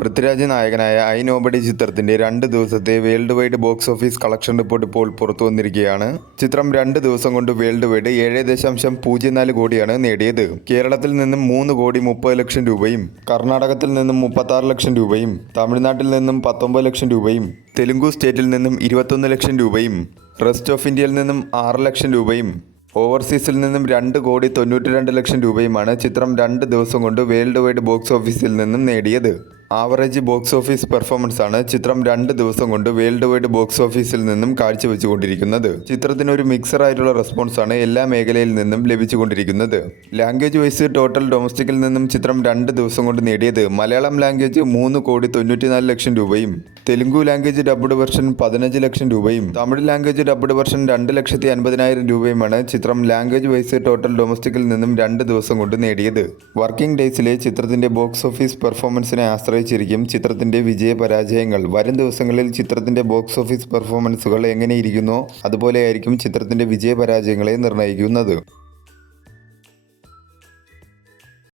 പൃഥ്വിരാജ് നായകനായ I nobody ചിത്രത്തിന്റെ 2 ദിവസത്തെ world wide box office collection report ഇപ്പോൾ പുറത്തു വന്നിരിക്കുകയാണ്. ചിത്രം 2 ദിവസം കൊണ്ട് വേൾഡ് വൈഡ് 7.04 കോടിയാണ് നേടിയത്. കേരളത്തിൽ നിന്നും 3 കോടി 30 ലക്ഷം രൂപയും, കർണാടകത്തിൽ നിന്നും 36 ലക്ഷം രൂപയും, തമിഴ്നാട്ടിൽ നിന്നും 19 ലക്ഷം രൂപയും, തെലുങ്കു സ്റ്റേറ്റിൽ നിന്നും 21 ലക്ഷം രൂപയും, റെസ്റ്റ് ഓഫ് ഇന്ത്യയിൽ നിന്നും 6 ലക്ഷം രൂപയും, ഓവർസീസിൽ നിന്നും 2 കോടി 92 ലക്ഷം രൂപയുമാണ് ചിത്രം 2 ദിവസം കൊണ്ട് വേൾഡ് വൈഡ് ബോക്സ് ഓഫീസിൽ നിന്നും നേടിയത്. ആവറേജ് ബോക്സ് ഓഫീസ് പെർഫോമൻസ് ആണ് ചിത്രം 2 ദിവസം കൊണ്ട് വേൾഡ് വൈഡ് ബോക്സ് ഓഫീസിൽ നിന്നും കാഴ്ചവെച്ചുകൊണ്ടിരിക്കുന്നത്. ചിത്രത്തിന് ഒരു മിക്സർ ആയിട്ടുള്ള റെസ്പോൺസ് ആണ് എല്ലാ മേഖലയിൽ നിന്നും ലഭിച്ചുകൊണ്ടിരിക്കുന്നത്. ലാംഗ്വേജ് വൈസ് ടോട്ടൽ ഡൊമസ്റ്റിക്കിൽ നിന്നും ചിത്രം 2 ദിവസം കൊണ്ട് നേടിയത് മലയാളം ലാംഗ്വേജ് 3 കോടി 94 ലക്ഷം രൂപയും, തെലുങ്കു ലാംഗ്വേജ് ഡബ്ഡ് വെർഷൻ 15 ലക്ഷം രൂപയും, തമിഴ് ലാംഗ്വേജ് ഡബ്ഡ് വെർഷൻ 2,50,000 രൂപയുമാണ് ചിത്രം ലാംഗ്വേജ് വൈസ് ടോട്ടൽ ഡൊമസ്റ്റിക്കിൽ നിന്നും 2 ദിവസം കൊണ്ട് നേടിയത്. വർക്കിംഗ് ഡേയ്സിലെ ചിത്രത്തിന്റെ ബോക്സ് ഓഫീസ് പെർഫോമൻസിനെ ആശ്രയിച്ചിരിക്കും ചിത്രത്തിന്റെ വിജയപരാജയങ്ങൾ. വരും ദിവസങ്ങളിൽ ചിത്രത്തിന്റെ ബോക്സ് ഓഫീസ് പെർഫോമൻസുകൾ എങ്ങനെയിരിക്കുന്നോ അതുപോലെയായിരിക്കും ചിത്രത്തിന്റെ വിജയപരാജയങ്ങളെ നിർണ്ണയിക്കുന്നത്.